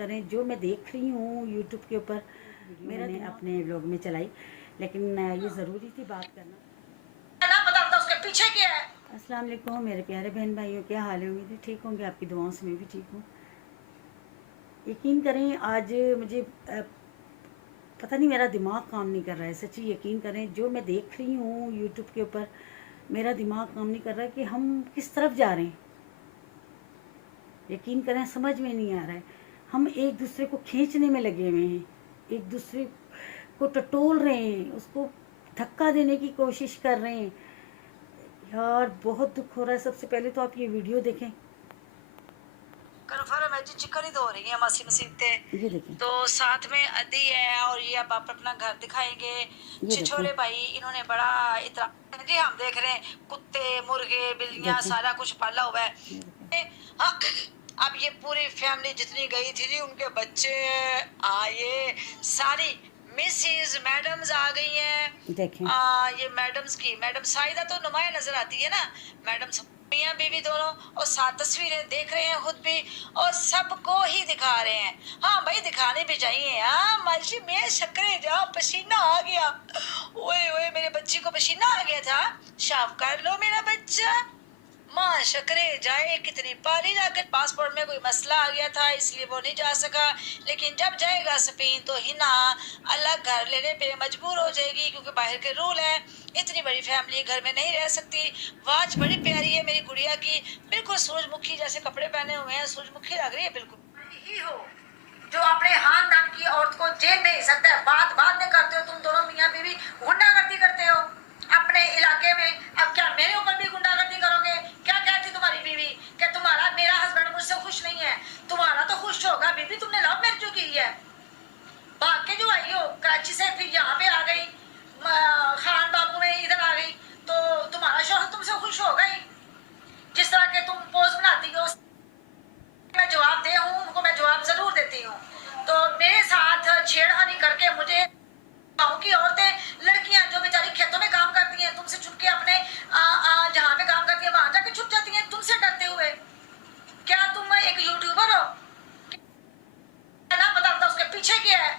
करें जो मैं देख रही हूँ यूट्यूब के ऊपर मैंने अपने व्लॉग में चलाई, लेकिन ये ज़रूरी थी बात करना। ना पता होता उसके पीछे क्या है। अस्सलाम वालेकुम मेरे प्यारे बहन भाइयों, क्या हाल है? उम्मीद है ठीक होंगे, आपकी दुआओं से मैं भी ठीक हूँ। यकीन करें आज मुझे पता नहीं मेरा दिमाग काम नहीं कर रहा है, सच्ची यकीन करें जो मैं देख रही हूँ यूट्यूब के ऊपर मेरा दिमाग काम नहीं कर रहा है कि हम किस तरफ जा रहे हैं। यकीन करें समझ में नहीं आ रहा है। हम एक दूसरे को खींचने में लगे हुए हैं, एक दूसरे को टटोल रहे हैं, उसको धक्का देने की कोशिश कर रहे हैं। यार बहुत दुख हो रहा है। सबसे पहले तो आप ये वीडियो देखें, कन्फर्म है जी, चिकन ही धो रही है मासी मसीबतें। ये देखें, तो साथ में अदी है और ये अब आप अपना घर दिखाएंगे। ये छिछोरे देखें, भाई इन्होंने बड़ा इतना जी, हम देख रहे हैं कुत्ते मुर्गे बिल्लियां देखें, सारा कुछ पाला हुआ है। ये देखें, हाँ, अब ये पूरी फैमिली जितनी गई थी जी, उनके बच्चे आए सारी मिसेज मैडम्स आ गई हैं। देखें। ये मैडम्स की मैडम साइदा तो नुमाया नजर आती है ना, मैडम मियाँ बीवी दोनों, और साथ तस्वीरें देख रहे हैं खुद भी और सबको ही दिखा रहे हैं। हाँ भाई दिखाने भी चाहिए। हाँ माशी में शक्करे जा पसीना आ गया, ओए ओए मेरे बच्चे को पसीना आ गया था, साफ कर लो मेरा बच्चा। माँ शक्करे जाए, कितनी पारी लागत। पासपोर्ट में कोई मसला आ गया था इसलिए वो नहीं जा सका, लेकिन जब जाएगा स्पेन तो हिना अलग घर लेने पे मजबूर हो जाएगी क्योंकि बाहर के रूल है। इतनी बड़ी फैमिली घर में नहीं रह सकती। वाच बड़ी प्यारी है मेरी गुड़िया की, बिल्कुल सूरजमुखी जैसे कपड़े पहने हुए हैं, सूरजमुखी लग रही है बिल्कुल ही हो। जो अपने खानदान की औरत को जेल भेज सकता है, बात बाद में करते हो तुम दोनों मियाँ बीवी, गुंडागर्दी करते हो अपने इलाके में। अब क्या मेरे ऊपर भी गुंडागर्दी करोगे? क्या कहती तुम्हारी बीवी कि तुम्हारा मेरा हस्बैंड मुझसे खुश नहीं है? तुम्हारा तो खुश होगा बीबी, तुमने लव मैरिज की है। भाग के जो आई हो कराची से, फिर यहाँ पे आ गई खान बाबू में इधर आ गई, तो तुम्हारा शौहर तुमसे खुश होगा ही। जिस तरह के तुम पोज बनाती हो मैं जवाब दे हूँ उनको, मैं जवाब जरूर देती हूँ। तो मेरे साथ छेड़खानी करके मुझे गाँव की औरतें लड़कियां जो बेचारी खेतों में काम करती हैं, तुमसे छुप के अपने जहाँ पे काम करती है वहां जाके छुप जाती हैं तुमसे डरते हुए। क्या तुम एक यूट्यूबर हो? ना पता होता उसके पीछे क्या है।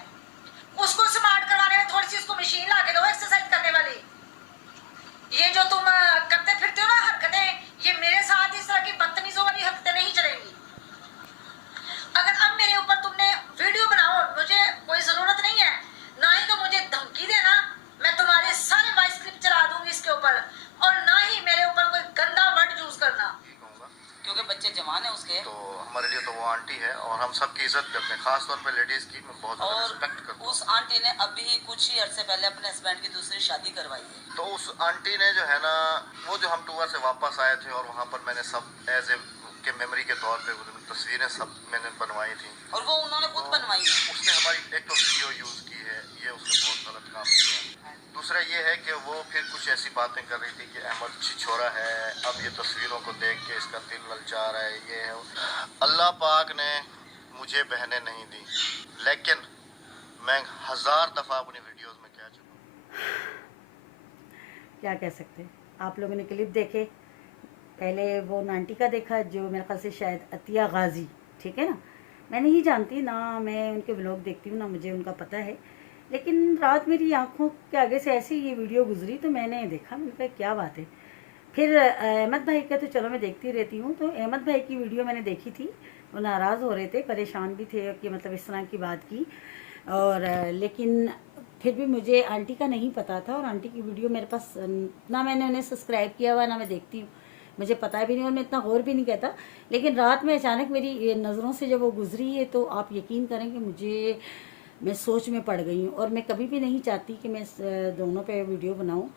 उसको स्मार्ट करवाने में थोड़ी सी उसको मशीन ला के दो एक्सरसाइज करने वाली। ये जो तुम करते फिरते हो ना हरकतें, ये मेरे साथ इस तरह की बदतमीजों वाली हरकतें नहीं चलेंगी। अगर अब मेरे ऊपर तुमने वीडियो बनाओ, मुझे कोई जरूरत नहीं है, ना ही तो मुझे धमकी देना, मैं तुम्हारे सारे वॉइस क्लिप चला दूंगी इसके ऊपर, और ना ही मेरे ऊपर कोई गंदा वर्ड यूज करना, क्योंकि बच्चे जवान है उसके। तो हमारे लिए तो वो आंटी है और हम सबकी इज्जत करते हैं, खास तौर पे लेडीज की मैं बहुत ज्यादा रिस्पेक्ट करता हूँ। उस आंटी ने अभी कुछ ही अरसे पहले अपने हस्बैंड की दूसरी शादी करवाई है। तो उस आंटी ने जो है ना, वो जो हम टूर से वापस आए थे और वहाँ पर मैंने सब एज ए के मेमोरी के तौर पे तस्वीरें सब मैंने बनवाई थी, और वो उन्होंने खुद बनवाई है। उसने हमारी एक तो वीडियो यूज की है, ये उसने बहुत गलत काम किया। दूसरा ये है कि वो फिर कुछ ऐसी बातें कर रही थी कि अहमद छिछोरा है, अब ये तस्वीरों को देख के इसका दिल ललचा रहा है, ये है। अल्लाह पाक ने मुझे बहनें नहीं दी, लेकिन मैं 1000 दफा अपनी वीडियोस में कह चुका हूँ। क्या कह सकते हैं। आप लोगों ने क्लिप देखे, पहले वो नांटी का देखा जो मेरे ख्याल से शायद अतिया गाजी, ठीक है ना। मैं नहीं जानती ना, मैं उनके व्लॉग देखती हूँ ना मुझे उनका पता है, लेकिन रात मेरी आंखों के आगे से ऐसी ये वीडियो गुजरी तो मैंने देखा, मैंने कहा क्या बात है। फिर अहमद भाई का तो चलो मैं देखती रहती हूँ, तो अहमद भाई की वीडियो मैंने देखी थी। वो नाराज़ हो रहे थे, परेशान भी थे कि मतलब इस तरह की बात की, और लेकिन फिर भी मुझे आंटी का नहीं पता था, और आंटी की वीडियो मेरे पास ना मैंने उन्हें सब्सक्राइब किया हुआ ना मैं देखती हूँ, मुझे पता भी नहीं और मैं इतना गौर भी नहीं कहता। लेकिन रात में अचानक मेरी नज़रों से जब वो गुजरी है तो आप यकीन करें कि मैं सोच में पड़ गई हूँ, और मैं कभी भी नहीं चाहती कि मैं दोनों पे वीडियो बनाऊँ।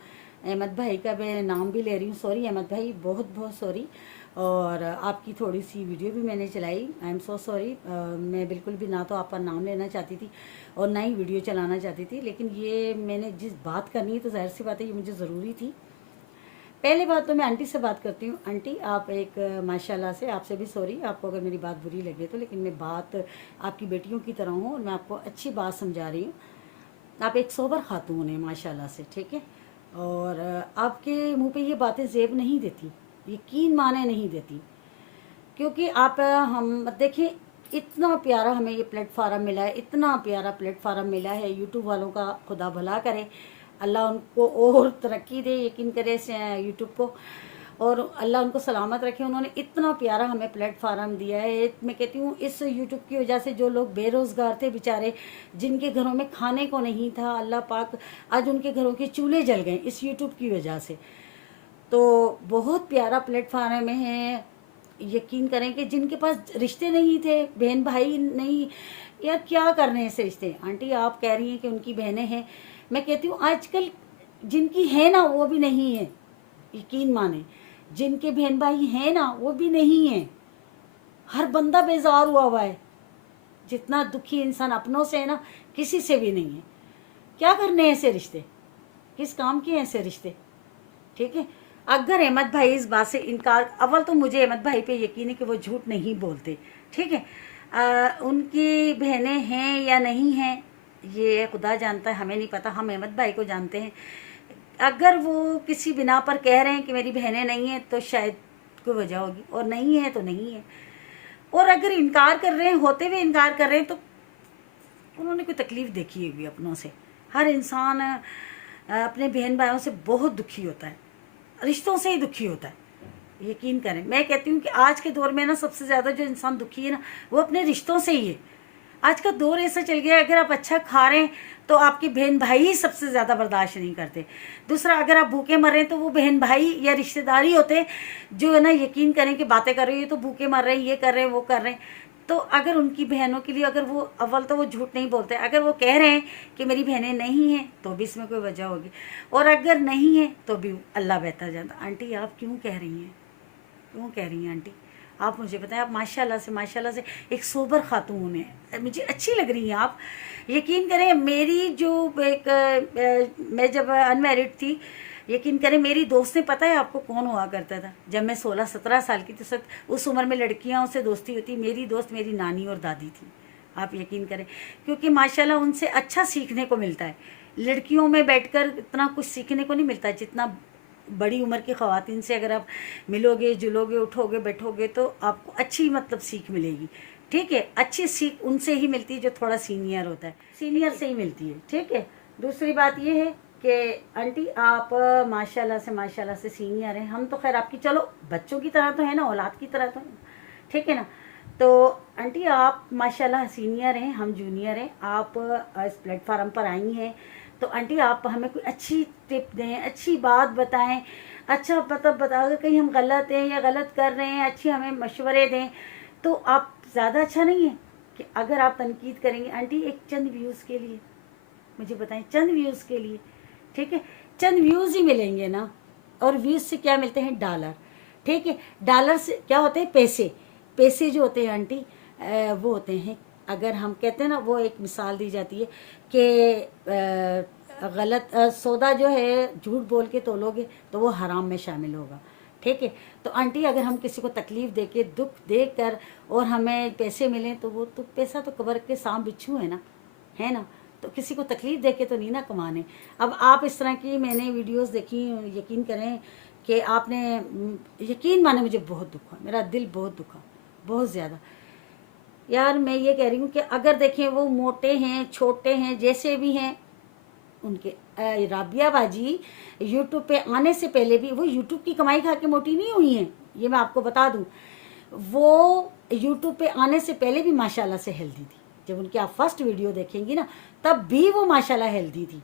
अहमद भाई का मैं नाम भी ले रही हूँ, सॉरी अहमद भाई, बहुत बहुत सॉरी। और आपकी थोड़ी सी वीडियो भी मैंने चलाई, आई एम सो सॉरी। मैं बिल्कुल भी ना तो आपका नाम लेना चाहती थी और ना ही वीडियो चलाना चाहती थी, लेकिन ये मैंने जिस बात करनी है तो जाहिर सी बात है ये मुझे ज़रूरी थी। पहली बात तो मैं आंटी से बात करती हूँ। आंटी आप एक माशाल्लाह से, आपसे भी सॉरी आपको अगर मेरी बात बुरी लगे तो, लेकिन मैं बात आपकी बेटियों की तरह हूँ और मैं आपको अच्छी बात समझा रही हूँ। आप एक सोबर खातून हैं माशाल्लाह से, ठीक है, और आपके मुंह पे ये बातें जेब नहीं देती, यकीन माने नहीं देती, क्योंकि आप हम देखिए इतना प्यारा हमें ये प्लेटफार्म मिला है, इतना प्यारा प्लेटफार्म मिला है। यूट्यूब वालों का खुदा भला करे, अल्लाह उनको और तरक्की दे, यकीन करे यूट्यूब को, और अल्लाह उनको सलामत रखे। उन्होंने इतना प्यारा हमें प्लेटफार्म दिया है। मैं कहती हूँ इस यूट्यूब की वजह से जो लोग बेरोज़गार थे बेचारे, जिनके घरों में खाने को नहीं था, अल्लाह पाक आज उनके घरों के चूल्हे जल गए इस यूट्यूब की वजह से। तो बहुत प्यारा प्लेटफार्म है। यकीन करें कि जिनके पास रिश्ते नहीं थे, बहन भाई नहीं, यार क्या करने ऐसे रिश्ते। आंटी आप कह रही हैं कि उनकी बहनें हैं, मैं कहती हूँ आजकल जिनकी है ना वो भी नहीं है, यकीन माने, जिनके बहन भाई हैं ना वो भी नहीं है। हर बंदा बेजार हुआ है। जितना दुखी इंसान अपनों से है ना, किसी से भी नहीं है। क्या करने ऐसे रिश्ते, किस काम के ऐसे रिश्ते, ठीक है। अगर अहमद भाई इस बात से इनकार, अव्वल तो मुझे अहमद भाई पे यकीन है कि वो झूठ नहीं बोलते, ठीक है। उनकी बहनें हैं या नहीं हैं ये खुदा जानता है, हमें नहीं पता, हम अहमद भाई को जानते हैं। अगर वो किसी बिना पर कह रहे हैं कि मेरी बहनें नहीं हैं तो शायद कोई वजह होगी, और नहीं है तो नहीं है। और अगर इनकार कर रहे हैं, होते हुए इनकार कर रहे हैं, तो उन्होंने कोई तकलीफ़ देखी होगी अपनों से। हर इंसान अपने बहन भाइयों से बहुत दुखी होता है, रिश्तों से ही दुखी होता है, यकीन करें। मैं कहती हूँ कि आज के दौर में ना सबसे ज़्यादा जो इंसान दुखी है ना वो अपने रिश्तों से ही है। आज का दौर ऐसा चल गया, अगर आप अच्छा खा रहे हैं तो आपके बहन भाई ही सबसे ज़्यादा बर्दाश्त नहीं करते। दूसरा, अगर आप भूखे मर रहे हैं तो वो बहन भाई या रिश्तेदार ही होते हैं जो है ना, यकीन करें कि बातें कर रही है तो भूखे मर रहे हैं, ये कर रहे हैं, वो कर रहे हैं। तो अगर उनकी बहनों के लिए, अगर वो अव्वल तो वो झूठ नहीं बोलते, अगर वो कह रहे हैं कि मेरी बहनें नहीं हैं तो भी इसमें कोई वजह होगी, और अगर नहीं है तो भी अल्लाह बेहतर जानता। आंटी आप क्यों कह रही हैं, क्यों कह रही हैं आंटी, आप मुझे बताएं। आप माशाल्लाह से एक सोबर खातून है, मुझे अच्छी लग रही हैं आप। यकीन करें मेरी जो मैं जब अनमैरिड थी, यकीन करें मेरी दोस्त ने, पता है आपको कौन हुआ करता था जब मैं 16-17 साल की थी, उस उम्र में लड़कियां से दोस्ती होती, मेरी दोस्त मेरी नानी और दादी थी। आप यकीन करें, क्योंकि माशाल्लाह उनसे अच्छा सीखने को मिलता है। लड़कियों में बैठकर इतना कुछ सीखने को नहीं मिलता जितना बड़ी उम्र की ख़वातीन से अगर आप मिलोगे, जुलोगे, उठोगे, बैठोगे तो आपको अच्छी मतलब सीख मिलेगी, ठीक है। अच्छी सीख उनसे ही मिलती है जो थोड़ा सीनियर होता है, सीनियर से ही मिलती है, ठीक है। दूसरी बात ये है कि आंटी आप माशाल्लाह से सीनियर हैं। हम तो खैर आपकी चलो बच्चों की तरह तो है ना, औलाद की तरह तो है, ठीक है ना। तो आंटी आप माशाल्लाह सीनियर हैं, हम जूनियर हैं। आप इस प्लेटफार्म पर आई हैं तो आंटी आप हमें कोई अच्छी टिप दें, अच्छी बात बताएं, अच्छा मतलब बताओ कहीं हम गलत हैं या गलत कर रहे हैं, अच्छी हमें मशवरे दें। तो आप ज़्यादा अच्छा नहीं है कि अगर आप तनकीद करेंगे आंटी एक चंद व्यूज़ के लिए, मुझे बताएं, चंद व्यूज़ के लिए, ठीक है। चंद व्यूज़ ही मिलेंगे ना, और व्यूज़ से क्या मिलते हैं, डॉलर, ठीक है। डॉलर से क्या होते हैं, पैसे। पैसे जो होते हैं आंटी वो होते हैं, अगर हम कहते हैं ना, वो एक मिसाल दी जाती है कि गलत सौदा जो है झूठ बोल के तोलोगे तो वो हराम में शामिल होगा, ठीक है। तो आंटी अगर हम किसी को तकलीफ़ दे के, दुख दे कर और हमें पैसे मिलें तो वो तो पैसा तो कब्र के सांप बिच्छू है ना, तो किसी को तकलीफ़ दे के तो नहीं ना कमाने। अब आप इस तरह की मैंने वीडियोस देखी, यकीन करें कि आपने, यकीन माने मुझे बहुत दुख हुआ, मेरा दिल बहुत दुखा, बहुत ज़्यादा। यार मैं ये कह रही हूँ कि अगर देखें वो मोटे हैं, छोटे हैं, जैसे भी हैं, उनके राबिया बाजी यूट्यूब पे आने से पहले भी वो यूट्यूब की कमाई खा के मोटी नहीं हुई हैं, ये मैं आपको बता दूं। वो यूट्यूब पे आने से पहले भी माशाल्लाह से हेल्दी थी। जब उनकी आप फर्स्ट वीडियो देखेंगी ना तब भी वो माशाल्लाह हेल्दी थी।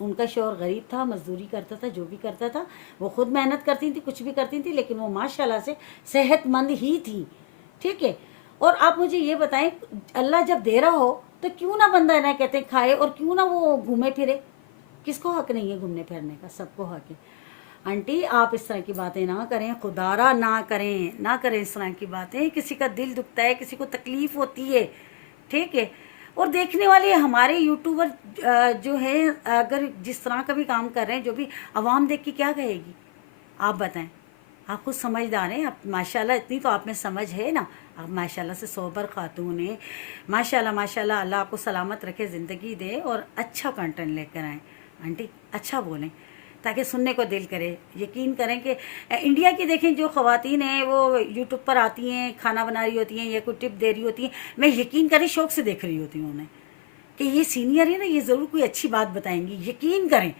उनका शौहर गरीब था, मजदूरी करता था, जो भी करता था, वो खुद मेहनत करती थी, कुछ भी करती थी, लेकिन वो माशाल्लाह से सेहतमंद ही थी, ठीक है। और आप मुझे ये बताएं, अल्लाह जब दे रहा हो तो क्यों ना बंदा ना कहते खाए, और क्यों ना वो घूमे फिरे। किसको हक नहीं है घूमने फिरने का, सबको हक है। आंटी आप इस तरह की बातें ना करें, खुदारा ना करें इस तरह की बातें। किसी का दिल दुखता है, किसी को तकलीफ़ होती है, ठीक है। और देखने वाले हमारे यूट्यूबर जो है, अगर जिस तरह का भी काम कर रहे हैं, जो भी आवाम देख के क्या कहेगी, आप बताएं। आप खुद समझदार हैं, आप माशाल्लाह, इतनी तो आप में समझ है ना, आप माशाल्लाह से सोबर खातून हैं, माशाल्लाह। अल्लाह आपको सलामत रखे, ज़िंदगी दे और अच्छा कंटेंट लेकर आएँ। आंटी अच्छा बोलें, ताकि सुनने को दिल करे। यकीन करें कि इंडिया की देखें जो ख़वातीन हैं वो यूट्यूब पर आती हैं, खाना बना रही होती हैं या कोई टिप दे रही होती हैं, मैं यकीन करें शौक़ से देख रही होती हूँ उन्हें कि ये सीनियर है ना, ये ज़रूर कोई अच्छी बात बताएंगी, यकीन करें।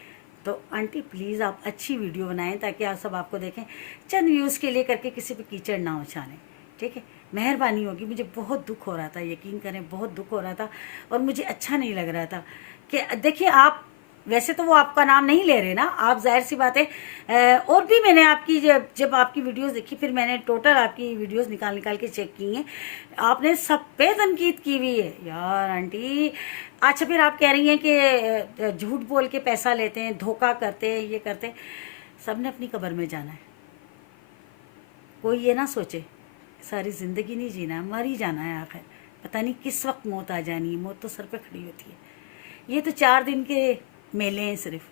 तो आंटी प्लीज़ आप अच्छी वीडियो बनाएं ताकि आप सब आपको देखें, चंद व्यूज़ के लिए करके किसी पे कीचड़ ना उछालें, ठीक है, मेहरबानी होगी। मुझे बहुत दुख हो रहा था, यकीन करें बहुत दुख हो रहा था और मुझे अच्छा नहीं लग रहा था कि देखिए आप वैसे तो वो आपका नाम नहीं ले रहे ना, आप जाहिर सी बात है। और भी मैंने आपकी जब आपकी वीडियोस देखी, फिर मैंने टोटल आपकी वीडियोस निकाल के चेक की हैं, आपने सब पे तनकीद की हुई है यार आंटी। अच्छा फिर आप कह रही हैं कि झूठ बोल के पैसा लेते हैं, धोखा करते हैं, ये करते हैं। सब ने अपनी कब्र में जाना है, कोई ये ना सोचे सारी ज़िंदगी नहीं जीना है, मर ही जाना है आखिर, पता नहीं किस वक्त मौत आ जानी है, मौत तो सर पे खड़ी होती है। ये तो 4 दिन के मेले हैं सिर्फ,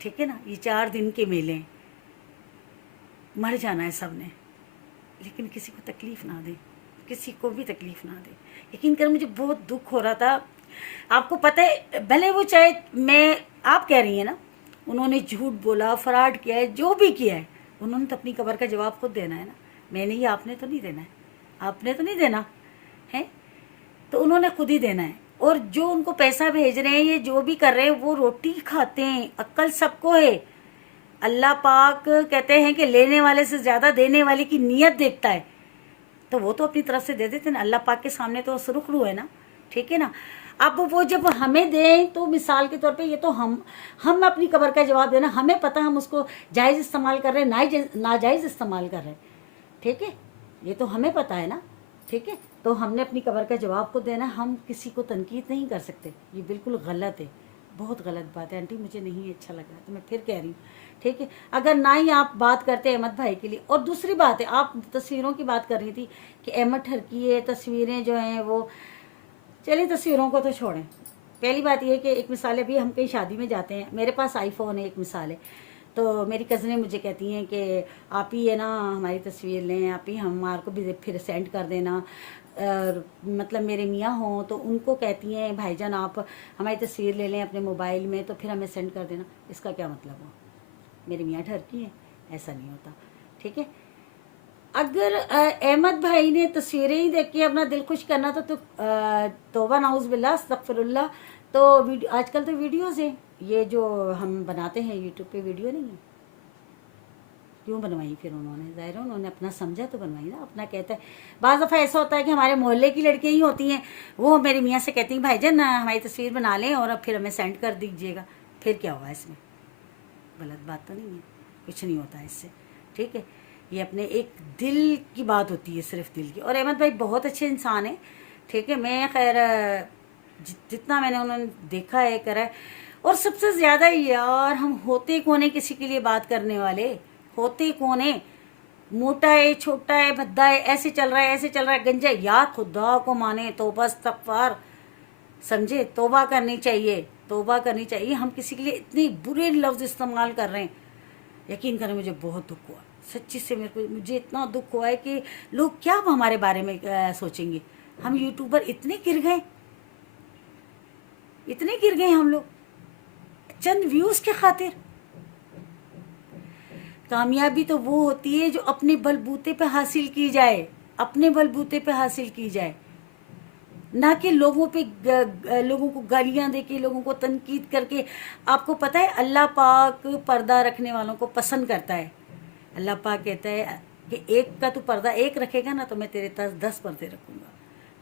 ठीक है ना, ये 4 दिन के मेले हैं, मर जाना है सब ने, लेकिन किसी को तकलीफ़ ना दे, किसी को भी तकलीफ़ ना दे। यकीन कर मुझे बहुत दुख हो रहा था। आपको पता है भले वो चाहे मैं, आप कह रही हैं ना उन्होंने झूठ बोला, फ्रॉड किया है, जो भी किया है उन्होंने तो अपनी कब्र का जवाब खुद देना है ना, मैंने ही, आपने तो नहीं देना है, आपने तो नहीं देना है, तो उन्होंने खुद ही देना है। और जो उनको पैसा भेज रहे हैं, ये जो भी कर रहे हैं, वो रोटी खाते हैं, अक्ल सबको है। अल्लाह पाक कहते हैं कि लेने वाले से ज़्यादा देने वाले की नीयत देखता है, तो वो तो अपनी तरफ से दे देते हैं ना, अल्लाह पाक के सामने तो सुरुखरू है ना, ठीक है ना। अब वो जब हमें दें तो मिसाल के तौर पे ये तो हम अपनी कब्र का जवाब देना, हमें पता हम उसको जायज़ इस्तेमाल कर रहे हैं, नाजायज़ इस्तेमाल कर रहे हैं, ठीक है, ये तो हमें पता है ना, ठीक है। तो हमने अपनी कब्र का जवाब को देना, हम किसी को तनकीद नहीं कर सकते, ये बिल्कुल गलत है, बहुत गलत बात है आंटी, मुझे नहीं अच्छा लग रहा, तो मैं फिर कह रही हूँ, ठीक है। अगर ना ही आप बात करते अहमद भाई के लिए, और दूसरी बात है आप तस्वीरों की बात कर रही थी कि अहमद ठर की ये तस्वीरें जो हैं वो, चलिए तस्वीरों को तो छोड़ें। पहली बात ये है कि एक मिसाल है, अभी हम कहीं शादी में जाते हैं, मेरे पास आईफोन है, एक मिसाल है, तो मेरी कज़नें मुझे कहती हैं कि आप ही है ना हमारी तस्वीर लें, आप ही हमारे को भी फिर सेंड कर देना, मतलब मेरे मियाँ हों तो उनको कहती हैं भाईजान आप हमारी तस्वीर ले लें अपने मोबाइल में तो फिर हमें सेंड कर देना। इसका क्या मतलब हुआ? मेरे मियाँ ठरकी हैं? ऐसा नहीं होता, ठीक है। अगर अहमद भाई ने तस्वीरें ही देख के अपना दिल खुश करना तो तौबा नाउज़ बिल्लाह अस्तगफिरुल्लाह। तो आजकल तो वीडियोज़ हैं, ये जो हम बनाते हैं यूट्यूब पे वीडियो नहीं है, क्यों बनवाई फिर उन्होंने? ज़ाहिर है उन्होंने अपना समझा तो बनवाई ना, अपना कहता है। बाज़ दफ़ा ऐसा होता है कि हमारे मोहल्ले की लड़कियाँ ही होती हैं, वो मेरे मियाँ से कहती हैं भाईजान हमारी तस्वीर बना लें और फिर हमें सेंड कर दीजिएगा। फिर क्या हुआ इसमें? गलत बात तो नहीं है, कुछ नहीं होता इससे, ठीक है। ये अपने एक दिल की बात होती है, सिर्फ दिल की। और अहमद भाई बहुत अच्छे इंसान है, ठीक है। मैं खैर जितना मैंने उन्होंने देखा है करा है, और सबसे ज़्यादा यार हम होते कौन है किसी के लिए बात करने वाले, होते कौन है? मोटा है, छोटा है, भद्दा है, ऐसे चल रहा है, ऐसे चल रहा है, गंजा, या खुदा को माने, तौबा इस्तग़फ़ार, समझे, तौबा करनी चाहिए, तौबा करनी चाहिए। हम किसी के लिए इतने बुरे लफ्ज़ इस्तेमाल कर रहे हैं, यकीन करें मुझे बहुत दुख हुआ, सच्ची से मुझे इतना दुख हुआ है कि लोग क्या हमारे बारे में सोचेंगे। हम यूट्यूबर इतने गिर गए, इतने गिर गए हम लोग चंद व्यूज़ के खातिर। कामयाबी तो वो होती है जो अपने बलबूते पे हासिल की जाए, अपने बलबूते पे हासिल की जाए, ना कि लोगों को गालियां दे के, लोगों को तनकीद करके। आपको पता है अल्लाह पाक पर्दा रखने वालों को पसंद करता है। अल्लाह पाक कहता है कि एक का तू पर्दा एक रखेगा ना तो मैं तेरे पास 10 पर्दे रखूँगा।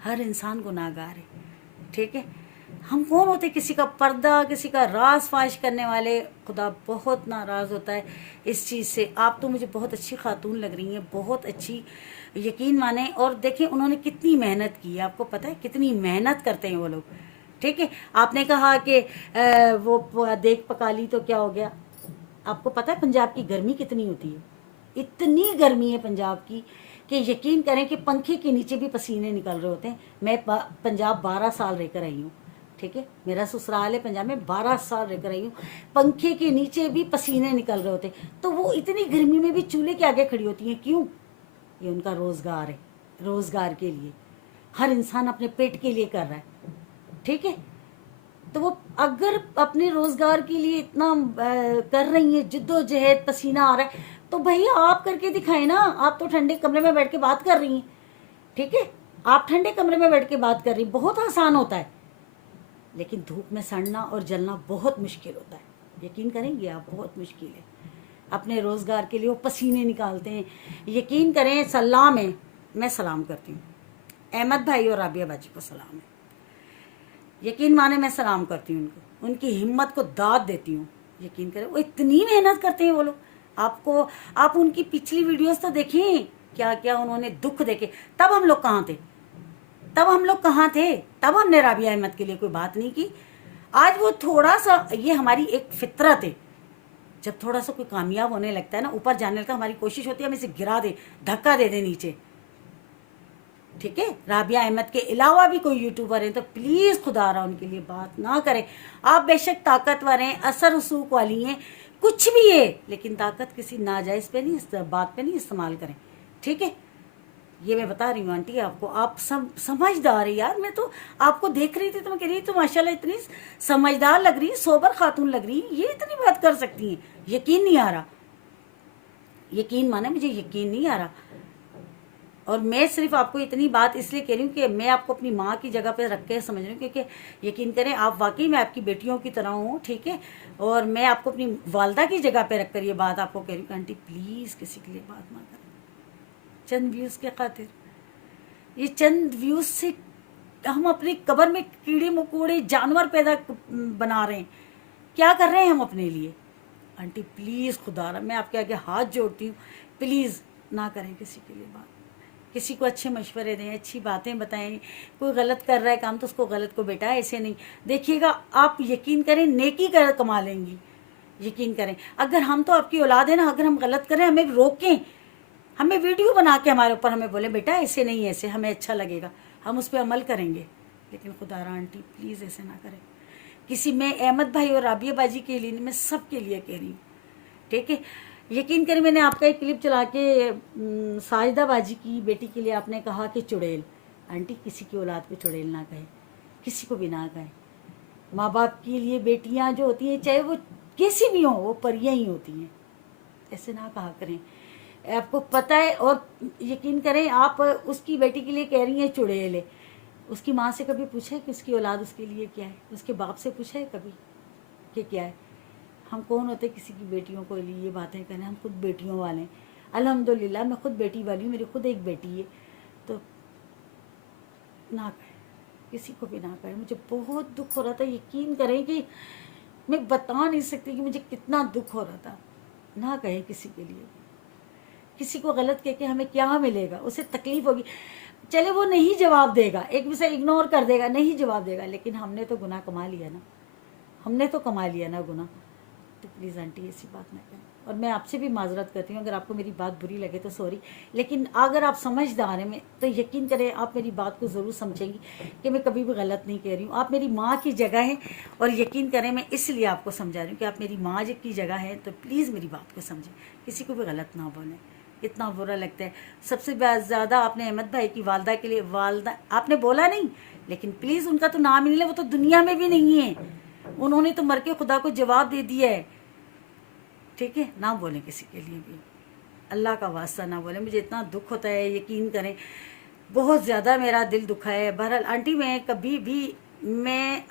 हर इंसान गुनाहगार है, ठीक है। हम कौन होते किसी का पर्दा, किसी का राज फाश करने वाले? खुदा बहुत नाराज़ होता है इस चीज़ से। आप तो मुझे बहुत अच्छी खातून लग रही हैं, बहुत अच्छी, यकीन माने। और देखें उन्होंने कितनी मेहनत की है, आपको पता है कितनी मेहनत करते हैं वो लोग, ठीक है। आपने कहा कि वो देख पका ली तो क्या हो गया? आपको पता है पंजाब की गर्मी कितनी होती है? इतनी गर्मी है पंजाब की कि यकीन करें कि पंखे के नीचे भी पसीने निकल रहे होते हैं। मैं पंजाब 12 साल रहकर आई हूँ, ठीक है। मेरा ससुराल है पंजाब में, 12 साल रहकर आई हूँ। पंखे के नीचे भी पसीने निकल रहे होते हैं, तो वो इतनी गर्मी में भी चूल्हे के आगे खड़ी होती हैं, क्यों? ये उनका रोज़गार है, रोज़गार के लिए। हर इंसान अपने पेट के लिए कर रहा है, ठीक है। तो वो अगर अपने रोज़गार के लिए इतना कर रही हैं, जिद्दोजहद, पसीना आ रहा है, तो भैया आप करके दिखाएं ना। आप तो ठंडे कमरे में बैठ के बात कर रही हैं, ठीक है, आप ठंडे कमरे में बैठ के बात कर रही हैं, बहुत आसान होता है, लेकिन धूप में सड़ना और जलना बहुत मुश्किल होता है। यकीन करेंगे आप, बहुत मुश्किल है। अपने रोज़गार के लिए वो पसीने निकालते हैं। यकीन करें, सलाम है, मैं सलाम करती हूँ अहमद भाई और राबिया बाजी को, सलाम है, यकीन माने मैं सलाम करती हूँ उनको, उनकी हिम्मत को दाद देती हूँ। यकीन करें, वो इतनी मेहनत करते हैं वो लोग। आप उनकी पिछली वीडियोस तो देखें, क्या क्या उन्होंने दुख देखे। तब हम लोग कहाँ थे, तब हमने राबिया अहमद के लिए कोई बात नहीं की। आज वो थोड़ा सा, ये हमारी एक फितरत है, जब थोड़ा सा कोई कामयाब होने लगता है ना, ऊपर जाने का हमारी कोशिश होती है हम इसे गिरा दे, धक्का दे दे नीचे, ठीक है। राबिया अहमद के अलावा भी कोई यूट्यूबर है तो प्लीज़ खुदा रहा उनके लिए बात ना करें। आप बेशक ताकतवर हैं, असर रसूख वाली हैं, कुछ भी है, लेकिन ताकत किसी नाजायज़ पे नहीं, बात पे नहीं इस्तेमाल करें, ठीक है। ये मैं बता रही हूँ आंटी आपको, आप समझदार है यार। मैं तो आपको देख रही थी तो मैं कह रही थी माशाल्लाह इतनी समझदार लग रही, सोबर खातून लग रही, ये इतनी बात कर सकती हैं। यकीन नहीं आ रहा, यकीन माने मुझे यकीन नहीं आ रहा। और मैं सिर्फ आपको इतनी बात इसलिए कह रही हूँ कि मैं आपको अपनी माँ की जगह पे रख के समझ रही हूँ, क्योंकि यकीन करें आप वाकई में आपकी बेटियों की तरह हूँ, ठीक है। और मैं आपको अपनी वालदा की जगह पे रख कर ये बात आपको कह रही हूँ, आंटी प्लीज़ किसी के लिए बात ना करें चंद व्यूज़ के खातिर। ये चंद व्यूज़ से हम अपनी कब्र में कीड़े मकोड़े जानवर पैदा बना रहे हैं। क्या कर रहे हैं हम अपने लिए? आंटी प्लीज़ खुदा मैं आपके आगे हाथ जोड़ती हूँ, प्लीज़ ना करें किसी के लिए बात। किसी को अच्छे मशवरे दें, अच्छी बातें बताएं। कोई गलत कर रहा है काम तो उसको गलत को बेटा ऐसे नहीं देखिएगा। आप यकीन करें नेकी कर कमा लेंगी, यकीन करें। अगर हम तो आपकी औलाद है ना, अगर हम गलत करें हमें रोकें, हमें वीडियो बना के हमारे ऊपर हमें बोले बेटा ऐसे नहीं ऐसे, हमें अच्छा लगेगा, हम उस पर अमल करेंगे। लेकिन खुदारा आंटी प्लीज़ ऐसे ना करें किसी। मैं अहमद भाई और राबिया बाजी के लिए नहीं, मैं सब के लिए कह रही हूँ, ठीक है। यकीन करें मैंने आपका एक क्लिप चला के साजिदा बाजी की बेटी के लिए आपने कहा कि चुड़ैल। आंटी किसी की औलाद को चुड़ैल ना कहे, किसी को भी ना कहे। माँ बाप के लिए बेटियाँ जो होती हैं चाहे वो कैसी भी हों वो परियाँ ही होती हैं, ऐसे ना कहा करें। आपको पता है। और यकीन करें आप उसकी बेटी के लिए कह रही हैं चुड़ैल है। उसकी माँ से कभी पूछा है कि उसकी औलाद उसके लिए क्या है? उसके बाप से पूछा है कभी कि क्या है? हम कौन होते किसी की बेटियों को लिए ये बातें करें? हम खुद बेटियों वाले हैं अल्हम्दुलिल्लाह। मैं खुद बेटी वाली हूँ, मेरी खुद एक बेटी है। तो ना करें, किसी को भी ना करें। मुझे बहुत दुख हो रहा था, यकीन करें कि मैं बता नहीं सकती कि मुझे कितना दुख हो रहा था। ना कहें किसी के लिए, किसी को गलत कह के हमें क्या मिलेगा? उसे तकलीफ होगी, चले वो नहीं जवाब देगा, एक दूसरे इग्नोर कर देगा, नहीं जवाब देगा, लेकिन हमने तो गुनाह कमा लिया ना, हमने तो कमा लिया ना गुनाह। तो प्लीज़ आंटी ऐसी बात ना करें। और मैं आपसे भी माजरत करती हूँ अगर आपको मेरी बात बुरी लगे तो सॉरी, लेकिन अगर आप समझदार हैं में तो यकीन करें आप मेरी बात को ज़रूर समझेंगी कि मैं कभी भी गलत नहीं कह रही हूँ। आप मेरी माँ की जगह हैं और यकीन करें मैं इसलिए आपको समझा रही हूँ कि आप मेरी माँ की जगह हैं, तो प्लीज़ मेरी बात को समझें, किसी को भी गलत ना बोलें। इतना बुरा लगता है। सबसे ज़्यादा आपने अहमद भाई की वालदा के लिए, वालदा आपने बोला नहीं, लेकिन प्लीज़ उनका तो नाम ही नहीं ले, वो तो दुनिया में भी नहीं है, उन्होंने तो मर के खुदा को जवाब दे दिया है, ठीक है। ना बोलें किसी के लिए भी, अल्लाह का वास्ता ना बोलें। मुझे इतना दुख होता है, यकीन करें बहुत ज़्यादा मेरा दिल दुखा है। बहरहाल आंटी मैं कभी भी मैं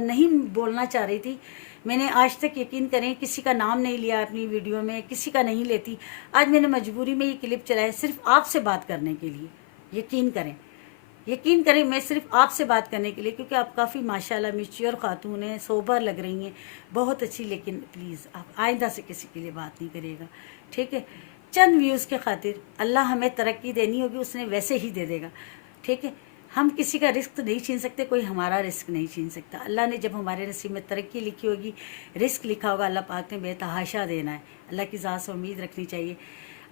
नहीं बोलना चाह रही थी, मैंने आज तक यकीन करें किसी का नाम नहीं लिया अपनी वीडियो में, किसी का नहीं लेती। आज मैंने मजबूरी में ये क्लिप चलाया सिर्फ आपसे बात करने के लिए। यकीन करें मैं सिर्फ आपसे बात करने के लिए, क्योंकि आप काफ़ी माशाल्लाह मैच्योर खातून हैं, सोबर लग रही हैं, बहुत अच्छी। लेकिन प्लीज़ आप आइंदा से किसी के लिए बात नहीं करिएगा, ठीक है। चंद व्यूज़ के खातिर अल्लाह हमें तरक्की देनी होगी, उसने वैसे ही दे देगा, ठीक है। हम किसी का रिस्क तो नहीं छीन सकते, कोई हमारा रिस्क नहीं छीन सकता। अल्लाह ने जब हमारे नसीब में तरक्की लिखी होगी, रिस्क लिखा होगा, अल्लाह पाक ने बेतहाशा देना है। अल्लाह की ज़ात से उम्मीद रखनी चाहिए।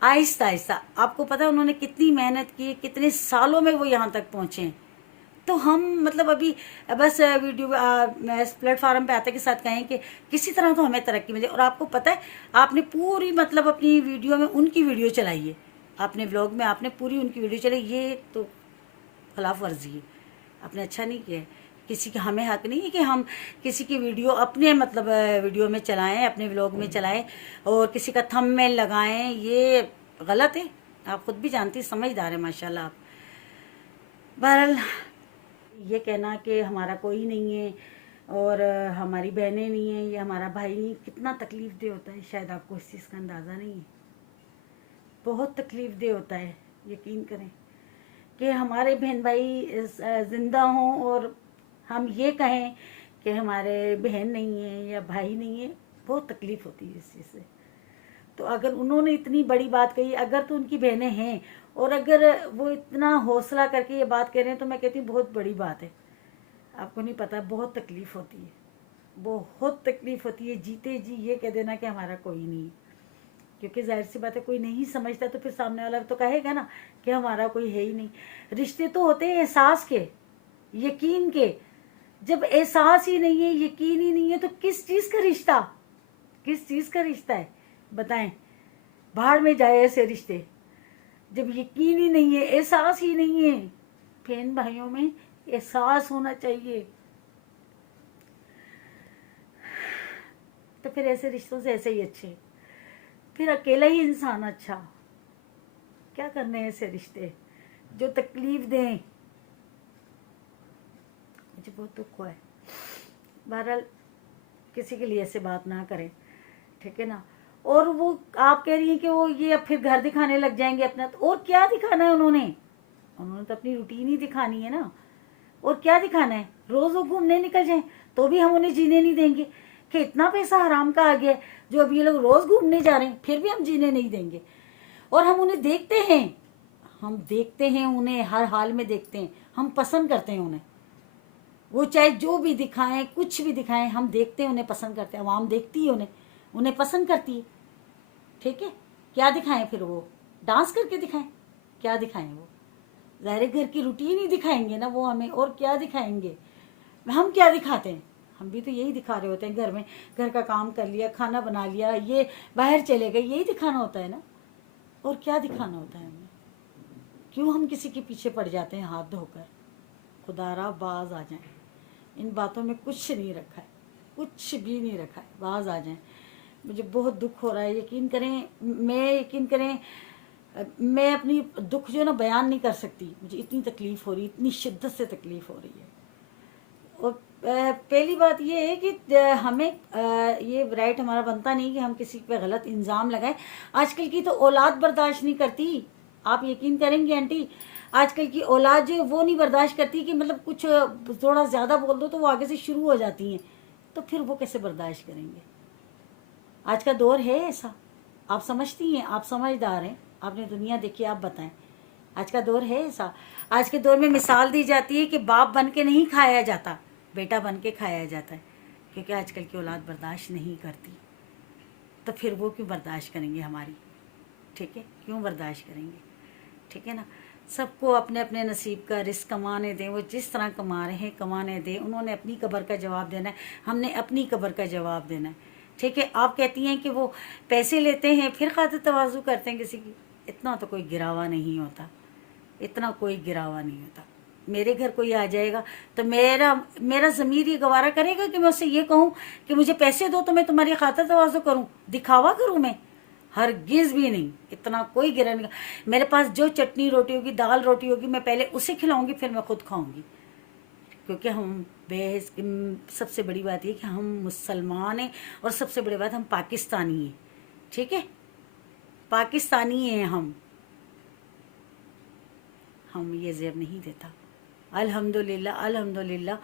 आहिस्ता आहिस्ता, आपको पता है उन्होंने कितनी मेहनत की, कितने सालों में वो यहाँ तक पहुँचे हैं। तो हम मतलब अभी बस वीडियो प्लेटफार्म पे आते के साथ कहें कि किसी तरह तो हमें तरक्की मिले। और आपको पता है आपने पूरी मतलब अपनी वीडियो में उनकी वीडियो चलाई है, आपने व्लॉग में आपने पूरी उनकी वीडियो चलाई, ये तो खिलाफ वर्जी है, आपने अच्छा नहीं किया है। किसी का हमें हक नहीं है कि हम किसी की वीडियो अपने मतलब वीडियो में चलाएं, अपने व्लॉग में चलाएं और किसी का थंबनेल लगाएं। ये गलत है, आप खुद भी जानती, समझदार है माशाल्लाह आप। बहरहाल ये कहना कि हमारा कोई नहीं है और हमारी बहनें नहीं हैं, ये हमारा भाई नहीं, कितना तकलीफ़ दे होता है, शायद आपको इस चीज़ का अंदाज़ा नहीं है। बहुत तकलीफ़ दे होता है, यकीन करें कि हमारे बहन भाई ज़िंदा हों और हम ये कहें कि हमारे बहन नहीं है या भाई नहीं है, बहुत तकलीफ़ होती है इस चीज़ से। तो अगर उन्होंने इतनी बड़ी बात कही, अगर तो उनकी बहनें हैं और अगर वो इतना हौसला करके ये बात कह रहे हैं, तो मैं कहती हूँ बहुत बड़ी बात है। आपको नहीं पता, बहुत तकलीफ़ होती है, बहुत तकलीफ़ होती है। जीते जी ये कह देना कि हमारा कोई नहीं, क्योंकि जाहिर सी बात है कोई नहीं समझता तो फिर सामने वाला तो कहेगा ना कि हमारा कोई है ही नहीं। रिश्ते तो होते हैं एहसास के, यकीन के। जब एहसास ही नहीं है, यकीन ही नहीं है, तो किस चीज़ का रिश्ता, किस चीज़ का रिश्ता है बताएं। भाड़ में जाए ऐसे रिश्ते, जब यकीन ही नहीं है, एहसास ही नहीं है। बहन भाइयों में एहसास होना चाहिए, तो फिर ऐसे रिश्तों से ऐसे ही अच्छे, फिर अकेला ही इंसान अच्छा। क्या करने हैं ऐसे रिश्ते जो तकलीफ दें। मुझे बहुत दुख हुआ है। बहरहाल किसी के लिए ऐसे बात ना करें, ठीक है ना। और वो आप कह रही हैं कि वो ये अब फिर घर दिखाने लग जाएंगे अपना, तो और क्या दिखाना है उन्होंने तो अपनी रूटीन ही दिखानी है ना। और क्या दिखाना है, रोज़ वो घूमने निकल जाएं तो भी हम उन्हें जीने नहीं देंगे कि इतना पैसा हराम का आ गया जो अब ये लोग रोज़ घूमने जा रहे हैं, फिर भी हम जीने नहीं देंगे। और हम उन्हें देखते हैं, हम देखते हैं उन्हें, हर हाल में देखते हैं, हम पसंद करते हैं उन्हें। वो चाहे जो भी दिखाएं, कुछ भी दिखाएं, हम देखते हैं उन्हें, पसंद करते हैं। आवाम देखती है उन्हें, उन्हें पसंद करती है, ठीक है। क्या दिखाएं फिर, वो डांस करके दिखाएं, क्या दिखाएं वो, ज़ाहिर घर की रूटीन ही दिखाएंगे ना वो हमें, और क्या दिखाएंगे। हम क्या दिखाते हैं, हम भी तो यही दिखा रहे होते हैं, घर में घर का काम कर लिया, खाना बना लिया, ये बाहर चले गए, यही दिखाना होता है ना। और क्या दिखाना होता है हमें, क्यों हम किसी के पीछे पड़ जाते हैं हाथ धोकर। खुदारा बाज आ जाएं, इन बातों में कुछ नहीं रखा है, कुछ भी नहीं रखा है, बाज आ जाएं। मुझे बहुत दुख हो रहा है, यकीन करें, यकीन करें मैं अपनी दुख जो ना बयान नहीं कर सकती। मुझे इतनी तकलीफ़ हो रही है, इतनी शिद्दत से तकलीफ़ हो रही है। और पहली बात ये है कि हमें ये राइट हमारा बनता नहीं कि हम किसी पे गलत इल्ज़ाम लगाएं। आजकल की तो औलाद बर्दाश्त नहीं करती, आप यकीन करेंगे आंटी, आजकल की औलाद जो वो नहीं बर्दाश्त करती कि मतलब कुछ थोड़ा ज़्यादा बोल दो तो वो आगे से शुरू हो जाती हैं, तो फिर वो कैसे बर्दाश्त करेंगे। आज का दौर है ऐसा, आप समझती हैं, आप समझदार हैं, आपने दुनिया देखी, आप बताएं। आज का दौर है ऐसा। आज के दौर में मिसाल दी जाती है कि बाप बन के नहीं खाया जाता, बेटा बन के खाया जाता है, क्योंकि आजकल की औलाद बर्दाश्त नहीं करती। तो फिर वो क्यों बर्दाश्त करेंगे हमारी, ठीक है, क्यों बर्दाश्त करेंगे, ठीक है ना। सबको अपने अपने नसीब का रिस्क कमाने दें, वो जिस तरह कमा रहे हैं कमाने दें। उन्होंने अपनी कब्र का जवाब देना है, हमने अपनी कब्र का जवाब देना है, ठीक है। आप कहती हैं कि वो पैसे लेते हैं फिर खातिर तवाज़ु करते हैं किसी की, इतना तो कोई गिरावा नहीं होता, इतना कोई गिरावा नहीं होता। मेरे घर कोई आ जाएगा तो मेरा ज़मीर ये गवारा करेगा कि मैं उससे ये कहूँ कि मुझे पैसे दो तो मैं तुम्हारी खातिर तवाज़ु करूँ, दिखावा करूँ मैं, हरगिज़ भी नहीं। इतना कोई गिरा नहीं। मेरे पास जो चटनी रोटी होगी, दाल रोटी होगी, मैं पहले उसे खिलाऊंगी फिर मैं खुद खाऊंगी, क्योंकि हम सबसे बड़ी बात ये कि हम मुसलमान हैं और सबसे बड़ी बात हम पाकिस्तानी हैं, ठीक है, पाकिस्तानी हैं हम ये ज़ेब नहीं देता। अल्हम्दुलिल्लाह अल्हम्दुलिल्लाह।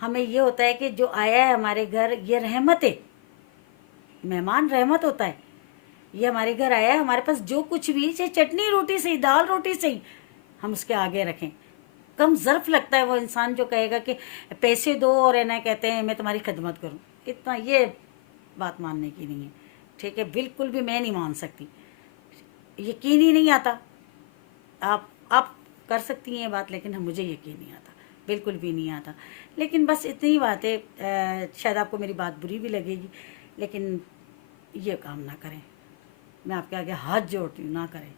हमें ये होता है कि जो आया है हमारे घर ये रहमत है, मेहमान रहमत होता है। ये हमारे घर आया है, हमारे पास जो कुछ भी, चाहे चटनी रोटी सही, दाल रोटी सही, हम उसके आगे रखें। कम ज़र्फ लगता है वो इंसान जो कहेगा कि पैसे दो और है ना कहते हैं मैं तुम्हारी खिदमत करूं। इतना ये बात मानने की नहीं है, ठीक है, बिल्कुल भी मैं नहीं मान सकती, यकीन ही नहीं आता। आप कर सकती हैं बात, लेकिन मुझे यकीन नहीं आता, बिल्कुल भी नहीं आता। लेकिन बस इतनी बात है, शायद आपको मेरी बात बुरी भी लगेगी, लेकिन ये काम ना करें, मैं आपके आगे हाथ जोड़ती हूँ, ना करें।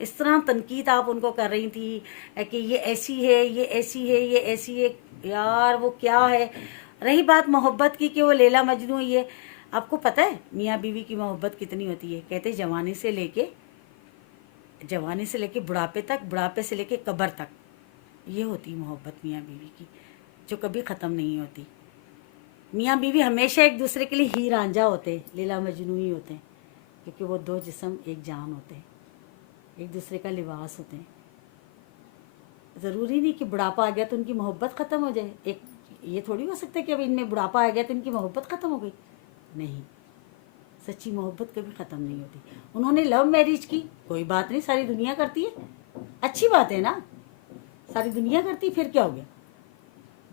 इस तरह तनकीद आप उनको कर रही थी कि ये ऐसी है, ये ऐसी है, ये ऐसी है। यार वो क्या है। रही बात मोहब्बत की कि वो लैला मजनू, ये आपको पता है मियाँ बीवी की मोहब्बत कितनी होती है? कहते जवानी से लेके बुढ़ापे तक, बुढ़ापे से लेके कब्र तक, ये होती मोहब्बत मियाँ बीवी की, जो कभी ख़त्म नहीं होती। मियाँ बीवी हमेशा एक दूसरे के लिए हीर रांझा होते हैं, लैला मजनू ही होते हैं, क्योंकि वो दो जिस्म एक जान होते हैं, एक दूसरे का लिबास होते हैं। ज़रूरी नहीं कि बुढ़ापा आ गया तो उनकी मोहब्बत ख़त्म हो जाए। एक ये थोड़ी हो सकता है कि अब इनमें बुढ़ापा आ गया तो इनकी मोहब्बत ख़त्म हो गई। नहीं, सच्ची मोहब्बत कभी ख़त्म नहीं होती। उन्होंने लव मैरिज की, कोई बात नहीं, सारी दुनिया करती है, अच्छी बात है ना, सारी दुनिया करती है, फिर क्या हो गया,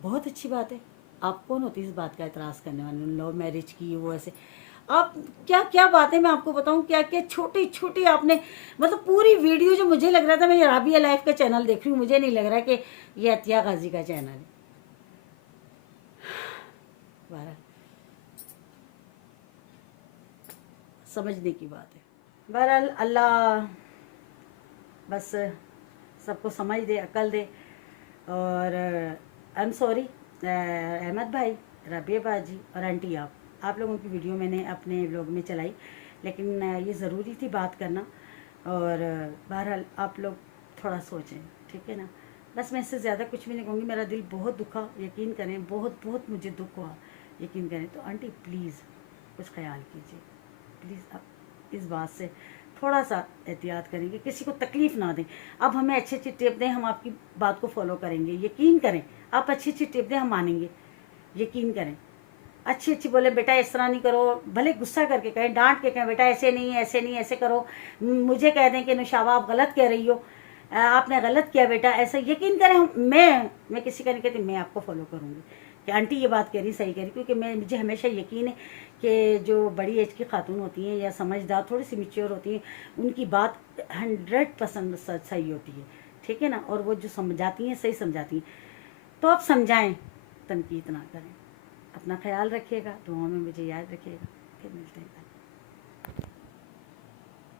बहुत अच्छी बात है। आप कौन होती इस बात का एतराज़ करने वाले? लव मैरिज की वो ऐसे, आप क्या क्या बातें मैं आपको बताऊं, क्या क्या छोटी छोटी आपने, मतलब पूरी वीडियो जो मुझे लग रहा था मैं राबिया लाइफ का चैनल देख रही हूँ, मुझे नहीं लग रहा कि ये अतिया गाजी का चैनल है। बहरहाल समझने की बात है। बहरहाल अल्लाह बस सबको समझ दे, अकल दे। और आई एम सॉरी अहमद भाई, रबिया बाजी और आंटी, आप लोगों की वीडियो मैंने अपने व्लॉग में चलाई, लेकिन ये ज़रूरी थी बात करना। और बहरहाल आप लोग थोड़ा सोचें, ठीक है ना। बस मैं इससे ज़्यादा कुछ भी नहीं कहूँगी। मेरा दिल बहुत दुखा, यकीन करें, बहुत बहुत मुझे दुख हुआ, यकीन करें। तो आंटी प्लीज़ कुछ ख्याल कीजिए, प्लीज़ आप इस बात से थोड़ा सा एहतियात करेंगे, किसी को तकलीफ़ ना दें। अब हमें अच्छी अच्छी टिप दें, हम आपकी बात को फॉलो करेंगे, यकीन करें। आप अच्छी अच्छी टिप दें, हम मानेंगे, यकीन करें। अच्छी अच्छी बोले बेटा इस तरह नहीं करो, भले गुस्सा करके कहें, डांट के कहें बेटा ऐसे नहीं, ऐसे नहीं, ऐसे करो। मुझे कह दें कि नुशाबा आप गलत कह रही हो, आपने गलत किया बेटा, ऐसा यकीन करें। मैं किसी का नहीं कहती, मैं आपको फॉलो करूँगी कि आंटी ये बात कह रही सही कह रही, क्योंकि मुझे हमेशा यकीन है कि जो बड़ी एज की खातून होती हैं या समझदार, थोड़ी सी मैच्योर होती हैं, उनकी बात 100% सही होती है, ठीक है ना। और वो जो समझाती हैं सही समझाती हैं। तो आप समझाएं, तनकीद ना करें। अपना ख्याल रखिएगा, दुआओं में मुझे याद रखिएगा। फिर मिलते हैं।